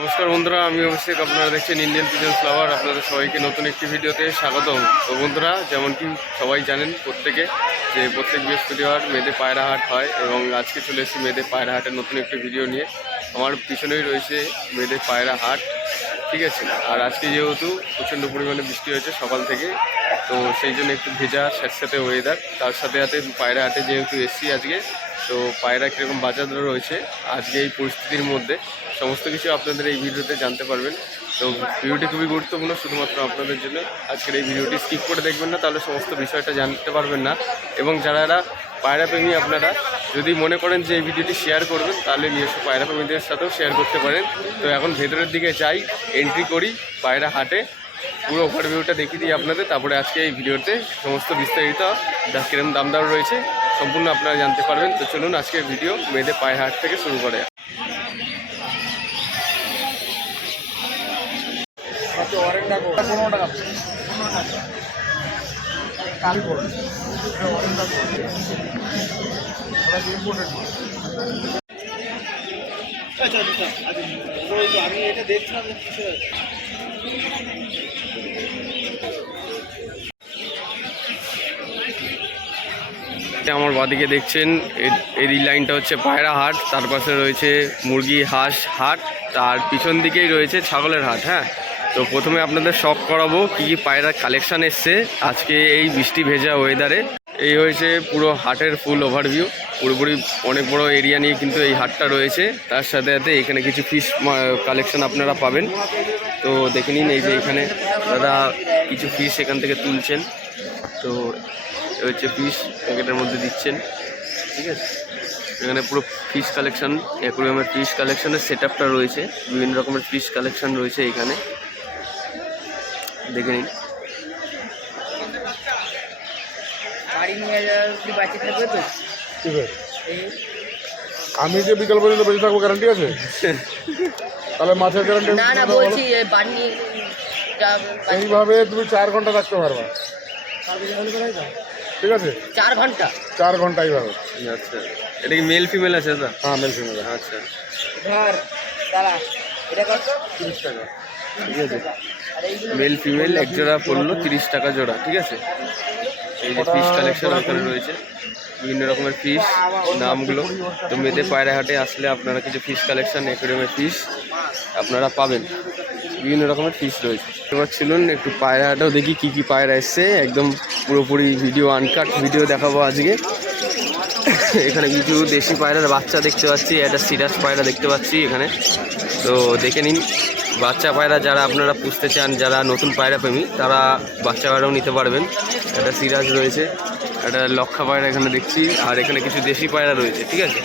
নমস্কার বন্ধুরা, আমি অভিষেক। আপনারা দেখছেন ইন্ডিয়ান পিজন ফ্লাওয়ার। আপনাদের সবাইকে নতুন একটি ভিডিওতে স্বাগতম। তো বন্ধুরা, যেমন কি সবাই জানেন প্রত্যেকে, যে প্রত্যেক বৃহস্পতিবার মেয়েদের পায়রা হাট হয় এবং আজকে চলে এসেছি মেয়েদের পায়রা হাটের নতুন একটি ভিডিও নিয়ে। আমার পিছনেই রয়েছে মেয়েদের পায়রা হাট, ঠিক আছে। আর আজকে যেহেতু প্রচণ্ড পরিমাণে বৃষ্টি হয়েছে সকাল থেকে, তো সেই জন্য একটু ভেজা স্যাঁতস্যাঁতে ওয়েদার, তার সাথে সাথে পায়রা হাটে যেহেতু এসছি আজকে, তো পায়রা কীরকম বাজার দর রয়েছে আজকে এই পরিস্থিতির মধ্যে সমস্ত কিছু আপনাদের এই ভিডিওতে জানতে পারবেন। তো ভিডিওটি খুবই গুরুত্বপূর্ণ, শুধুমাত্র আপনাদের জন্য। আজকের এই ভিডিওটি স্কিপ করে দেখবেন না, তাহলে সমস্ত বিষয়টা জানতে পারবেন না। এবং যারা পায়রা প্রেমী, আপনারা যদি মনে করেন যে এই ভিডিওটি শেয়ার করবেন, তাহলে নিজস্ব পায়রা প্রেমীদের সাথেও শেয়ার করতে পারেন। তো এখন ভেতরের দিকে যাই, এন্ট্রি করি পায়রা হাটে, পুরো ওভারভিউটা দেখিয়ে দিই আপনাদের। তারপরে আজকে এই ভিডিওতে সমস্ত বিস্তারিত কিরম দাম দর রয়েছে সম্পূর্ণ আপনারা জানতে পারবেন। তো চলুন আজকের ভিডিও মেয়েদের পায়রা হাট থেকে শুরু করে। আমি এটা দেখছিলাম। আমার বাদিকে দেখছেন এই লাইনটা হচ্ছে পায়রা হাট, তার পাশে রয়েছে মুরগি হাঁস হাট, তার পিছন দিকেই রয়েছে ছাগলের হাট। হ্যাঁ, তো প্রথমে আপনাদের শখ করাবো কী কী পায়রার কালেকশান এসছে আজকে এই বৃষ্টি ভেজা ওয়েদারে। এই হয়েছে পুরো হাটের ফুল ওভারভিউ, পুরোপুরি অনেক বড় এরিয়া নিয়ে কিন্তু এই হাটটা রয়েছে। তার সাথে সাথে এখানে কিছু ফিশ কালেকশান আপনারা পাবেন। তো দেখে নিন, এই যে এখানে দাদা কিছু ফিশ এখান থেকে তুলছেন। তো হচ্ছে ফিশ প্যাকেটের মধ্যে দিচ্ছেন, ঠিক আছে। এখানে পুরো ফিশ কালেকশান, অ্যাকোয়ারিয়ামের ফিশ কালেকশানের সেট আপটা রয়েছে, বিভিন্ন রকমের ফিশ কালেকশান রয়েছে এখানে, দেখে নিন। আমি যে বিকাল পর্যন্ত বেঁচে থাকবো গ্যারান্টি আছে? তাহলে মাছের গ্যারান্টি না বলছি এইভাবে তুমি 4 ঘন্টা থাকতে পারবা, ঠিক আছে? 4 ঘন্টা এইভাবে। আচ্ছা, এটা কি মেল ফিমেল আছে দাদা? হ্যাঁ, মেল ফিমেল। আচ্ছা, এটা কত? 30 টাকা, ঠিক আছে। মেল ফিমেল এক জোড়া পড়লো 30 টাকা জোড়া, ঠিক আছে। এই যে ফিশ কালেকশন ওখানে রয়েছে, বিভিন্ন রকমের ফিশ নামগুলো। তো মেয়েদের পায়রা হাটে আসলে আপনারা কিছু ফিশ কালেকশন, অ্যাকোয়ারিয়ামের ফিশ আপনারা পাবেন, বিভিন্ন রকমের ফিশ রয়েছে। এবার চলুন একটু পায়রা হাটেও দেখি কী কী পায়রা এসছে, একদম পুরোপুরি ভিডিও, আনকাট ভিডিও দেখাবো আজকে। এখানে কিছু দেশি পায়রার বাচ্চা দেখতে পাচ্ছি, একটা সিরাজ পায়রা দেখতে পাচ্ছি এখানে। তো দেখে নিন, বাচ্চা পায়রা যারা আপনারা পুষতে চান, যারা নতুন পায়রা প্রেমী, তারা বাচ্চা পায়রাও নিতে পারবেন। একটা সিরাজ রয়েছে, একটা লক্ষা পায়রা এখানে দেখছি, আর এখানে কিছু দেশি পায়রা রয়েছে, ঠিক আছে।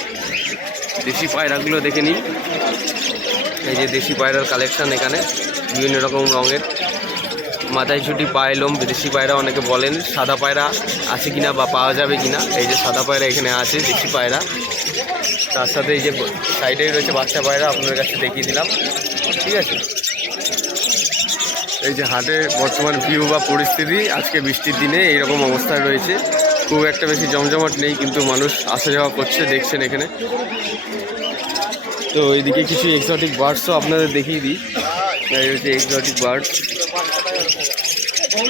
দেশি পায়রাগুলো দেখে নিন, এই যে দেশি পায়রার কালেকশান এখানে বিভিন্ন রকম রঙের, মাথায় ছুটি পায়ে লোম দেশি পায়রা অনেকে বলেন। সাদা পায়রা আছে কিনা বা পাওয়া যাবে কিনা, এই যে সাদা পায়রা এখানে আছে, দেশি পায়রা। তার সাথে এই যে সাইডেই রয়েছে বাচ্চা পায়রা, আপনাদের কাছে দেখিয়ে দিলাম, ঠিক আছে। এই যে হাটে বর্তমান ভিউ বা পরিস্থিতি আজকে বৃষ্টির দিনে এইরকম অবস্থায় রয়েছে। খুব একটা বেশি জমজমাট নেই, কিন্তু মানুষ আসা যাওয়া করছে, দেখছেন এখানে। তো এইদিকে কিছু এক্সোটিক বার্ডসও আপনাদের দেখিয়ে দিই। এই হচ্ছে এক্সোটিক বার্ড,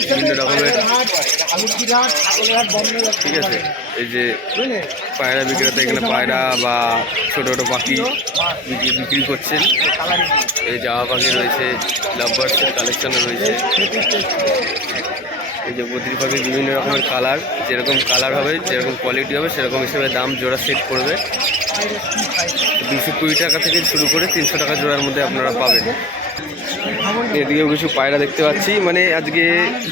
বিভিন্ন রকমের, ঠিক আছে। এই যে পায়রা বিক্রেতা এখানে পায়রা বা ছোটো ছোটো পাখি বিক্রি করছেন। এই জামা পাখি রয়েছে, লাভ বার্ডসের কালেকশানও রয়েছে। এই যে বদ্রি পাখির বিভিন্ন রকমের কালার, যেরকম কালার হবে, যেরকম কোয়ালিটি হবে, সেরকম হিসেবে দাম জোড়া সেট করবে। 220 টাকা থেকে শুরু করে 300 টাকা জোড়ার মধ্যে আপনারা পাবেন। এদিকেও কিছু পায়রা দেখতে পাচ্ছি, মানে আজকে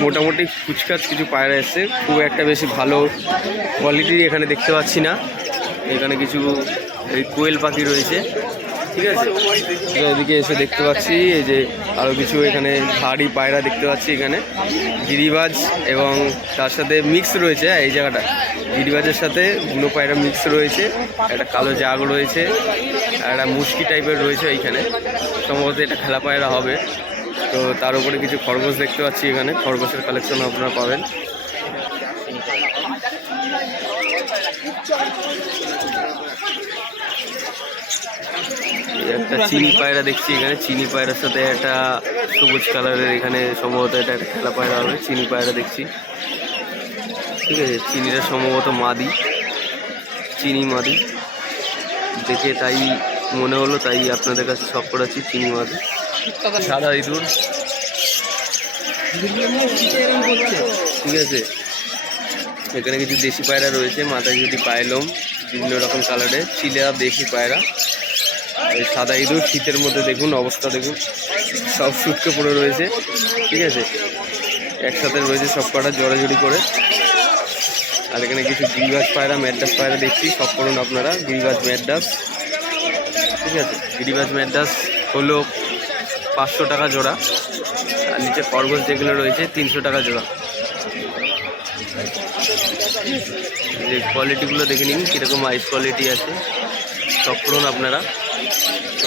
মোটামুটি কুচকাচ কিছু পায়রা এসছে, খুব একটা বেশি ভালো কোয়ালিটির এখানে দেখতে পাচ্ছি না। এখানে কিছু এই কোয়েল পাখি রয়েছে, ঠিক আছে। এদিকে এসে দেখতে পাচ্ছি এই যে আরও কিছু এখানে ভারী পায়রা দেখতে পাচ্ছি, এখানে গিরিবাজ এবং তার সাথে মিক্স রয়েছে। এই জায়গাটা গিরিবাজের সাথে বুনো পায়রা মিক্স রয়েছে, একটা কালো জাগ রয়েছে, একটা মুশকি টাইপের রয়েছে এইখানে, সম্ভবত এটা খেলা পায়রা হবে। তো তার উপরে কিছু খরগোশ দেখতে পাচ্ছি, এখানে খরগোশের কালেকশন আপনারা পাবেন। একটা চিনি পায়রা দেখছি এখানে, চিনি পায়রার সাথে একটা সবুজ কালারের, এখানে সম্ভবত এটা একটা খেলা পায়রা হবে। চিনি পায়রা দেখছি, ঠিক আছে। চিনিটা সম্ভবত মাদি, চিনি মাদি দেখে তাই মনে হলো, তাই আপনাদের কাছে শখ করাচ্ছি। চিনি মাদি, সাদা ইঁদুর, ঠিক আছে। এখানে কিছু দেশি পায়রা রয়েছে, মাথায় যদি পায়লম বিভিন্ন রকম কালারের, চিলা দেশি পায়রা। এই সাদা ইঁদুর শীতের মধ্যে দেখুন অবস্থা, দেখুন সব শুটকে পড়ে রয়েছে, ঠিক আছে। একসাথে রয়েছে সব কটা জড়াজড়ি করে। আর এখানে কিছু গিরিবাজ পায়রা, ম্যাড্রাস পায়রা দেখছি, সব করুন আপনারা। গিরিবাজ ম্যাড্রাস, ঠিক আছে। গিরিবাজ ম্যাড্রাস হলো 500 টাকা জোড়া, আর নিচে খরগোশ যেগুলো রয়েছে 300 টাকা জোড়া। যে কোয়ালিটিগুলো দেখে নিন কীরকম আইস কোয়ালিটি আছে, সব করুন আপনারা।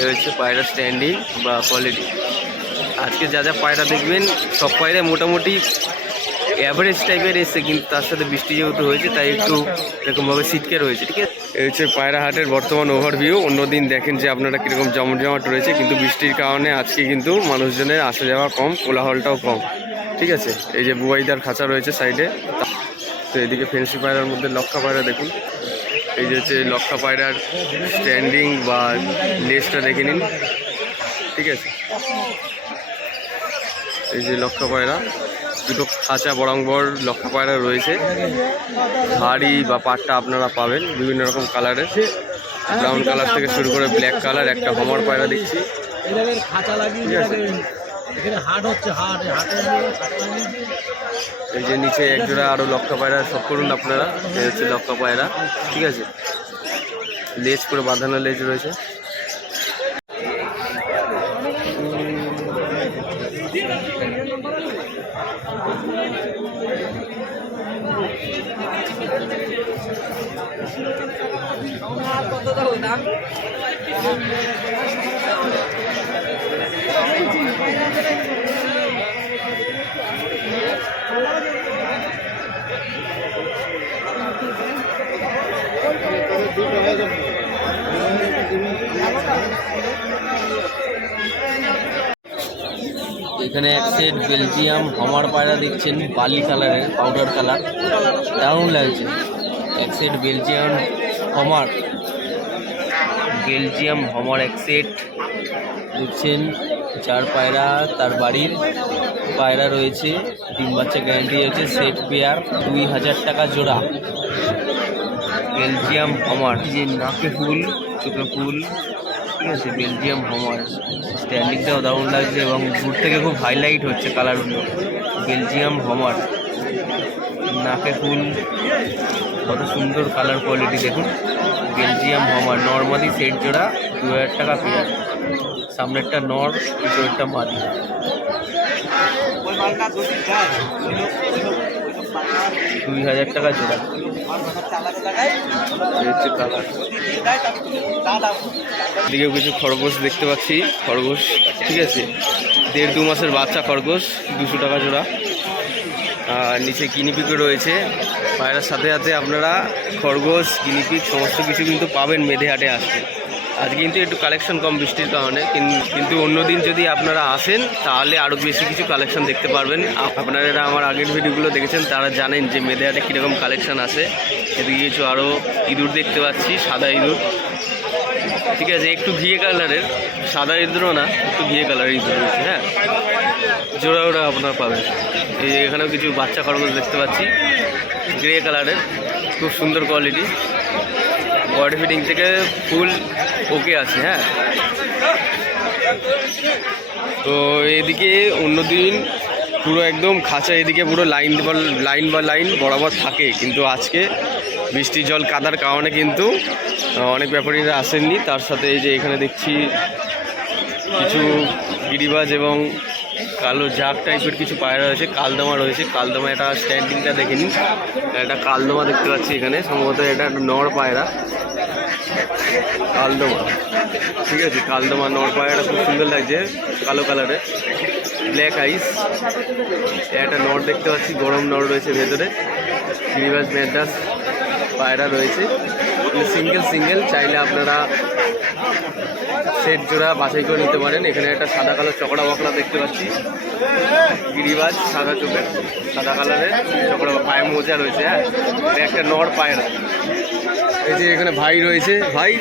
এই হচ্ছে পায়রা স্ট্যান্ডিং বা কোয়ালিটি। আজকে যা যা পায়রা দেখবেন সব পায়রা মোটামুটি অ্যাভারেজ টাইপের এসছে, কিন্তু তার সাথে বৃষ্টি যেহেতু হয়েছে তাই একটু এরকমভাবে সিটকে রয়েছে, ঠিক আছে। এই হচ্ছে পায়রা হাটের বর্তমান ওভারভিউ। অন্যদিন দেখেন যে আপনারা কীরকম জমজমাট রয়েছে, কিন্তু বৃষ্টির কারণে আজকে কিন্তু মানুষজনের আসা যাওয়া কম, কোলাহলটাও কম, ঠিক আছে। এই যে বুয়াইদার খাঁচা রয়েছে সাইডে। তো এদিকে ফেন্সি পায়রার মধ্যে লক্ষা পায়রা দেখুন। এই যে হচ্ছে লক্ষা পায়রার স্ট্যান্ডিং বা লেজটা দেখে নিন, ঠিক আছে। এই যে লক্ষা পায়রা, দুটো খাঁচা বরাঙ্গর লক্ষা পায়রা রয়েছে। হাড়ি বা পাটটা আপনারা পাবেন বিভিন্ন রকম কালারের, ব্রাউন কালার থেকে শুরু করে ব্ল্যাক কালার। একটা হমার পায়রা দেখছি, ঠিক আছে। এই যে নিচে একজোড়া আরও লক্ষা পায়রা, সব করুন আপনারা। এই হচ্ছে লক্ষা পায়রা, ঠিক আছে। লেজ করে বাঁধানো লেজ রয়েছে। এখানে এক সেট বেলজিয়াম হমার পায়রা দেখছেন, বালি কালারের, পাউডার কালার, দারুণ লাগছে। এক সেট বেলজিয়াম হমার, বেলজিয়াম হমার এক সেট দেখছেন। যার পায়রা তার বাড়ির পায়রা রয়েছে, ডিম বাচ্চা গ্যারান্টি আছে। সেট পেয়ার 2000 টাকা জোড়া। বেলজিয়াম হমার, যে নাকে ফুল, চোখে ফুল, ঠিক আছে। বেলজিয়াম হমার স্ট্যান্ডিংটাও দারুণ লাগছে এবং দূর থেকে খুব হাইলাইট হচ্ছে কালারগুলো। বেলজিয়াম হমার, নাকে ফুল, কত সুন্দর কালার কোয়ালিটি দেখুন। বেলজিয়াম হমার নর্মালি সেট জোড়া 2000 টাকা পেয়ার। সামনেরটা নর, পিছনেরটা মাদি। 2000 টাকা জোড়া। এদিকেও কিছু খরগোশ দেখতে পাচ্ছি, খরগোশ, ঠিক আছে। 1.5-2 মাসের বাচ্চা খরগোশ, 200 টাকা জোড়া। আর নিচে গিনিপিকও রয়েছে। পায়রার সাথে সাথে আপনারা খরগোশ, গিনিপিক সমস্ত কিছু কিন্তু পাবেন মেধে হাটে আসলে। আজকে কিন্তু একটু কালেকশন কম বৃষ্টির কারণে, কিন্তু অন্যদিন যদি আপনারা আসেন তাহলে আরও বেশি কিছু কালেকশন দেখতে পারবেন। আপনারা আমার আগের ভিডিওগুলো দেখেছেন, তারা জানেন যে মেধে হাটে কীরকম কালেকশন আসে। এদিকে কিছু আরও ইঁদুর দেখতে পাচ্ছি, সাদা ইঁদুর, ঠিক আছে। একটু ঘিয়ে কালারের, সাদা ইঁদুরও না, একটু ঘিয়ে কালারের ইঁদুর রয়েছে, হ্যাঁ। জোড়া ওরা আপনারা পাবেন। এই যে এখানেও কিছু বাচ্চা খরগোশ দেখতে পাচ্ছি, গ্রে কালারের, খুব সুন্দর কোয়ালিটি। বডি ফিটিং থেকে ফুল ওকে আছে, হ্যাঁ। তো এদিকে অন্যদিন পুরো একদম খাঁচা, এদিকে পুরো লাইন বা লাইন বরাবর থাকে, কিন্তু আজকে বৃষ্টির জল কাদার কারণে কিন্তু অনেক ব্যাপারীরা আসেননি। তার সাথে এই যে এখানে দেখছি কিছু গিরিবাজ এবং কালো জাগ টাইপের কিছু পায়রা রয়েছে, কালদমা রয়েছে। কালদমা এটা স্ট্যান্ডিংটা দেখে নিন, একটা কালদমা দেখতে পাচ্ছি এখানে, সম্ভবত এটা নর পায়রা, কালদমা, ঠিক আছে। কালদমা নর পায়রাটা খুব সুন্দর লাগছে, কালো কালারের, ব্ল্যাক আইস। একটা নর দেখতে পাচ্ছি, গরম নর রয়েছে ভেতরে। গিরিবাজ ম্যাড্রাস পায়রা রয়েছে, সিঙ্গেল চাইলে আপনারা সেট জোড়া বাছাই করে নিতে পারেন। এখানে একটা সাদা কালার চকড়া বকড়া দেখতে পাচ্ছি, গিরিবাজ সাদা চোখের, সাদা কালারের চকড়া, পায়ে মোজা রয়েছে। হ্যাঁ, এটা একটা নর পায়রা। এই যে এখানে ভাই রয়েছে, ভাই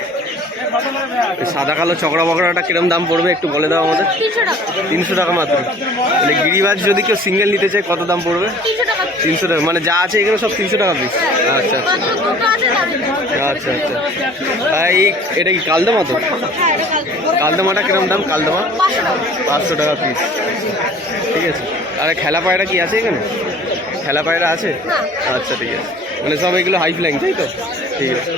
এই সাদা কালো চকড়া বকড়াটা কিরম দাম পড়বে একটু বলে দাও আমাদের। 300 টাকা মাত্র। মানে গিরিবাজ যদি কেউ সিঙ্গেল নিতে চায় কত দাম পড়বে? 300 টাকা। মানে যা আছে এখানে সব 300 টাকা পিস। আচ্ছা আচ্ছা আচ্ছা আচ্ছা। এটা কি কালদমা তো? কালদমাটা কিরম দাম? কালদমা 500 টাকা পিস। ঠিক আছে। আর খেলা পায়রা কি আছে এখানে? খেলা পায়রা আছে? আচ্ছা ঠিক আছে। মানে সব এগুলো হাই ফ্লাইং, তাই তো? ঠিক আছে।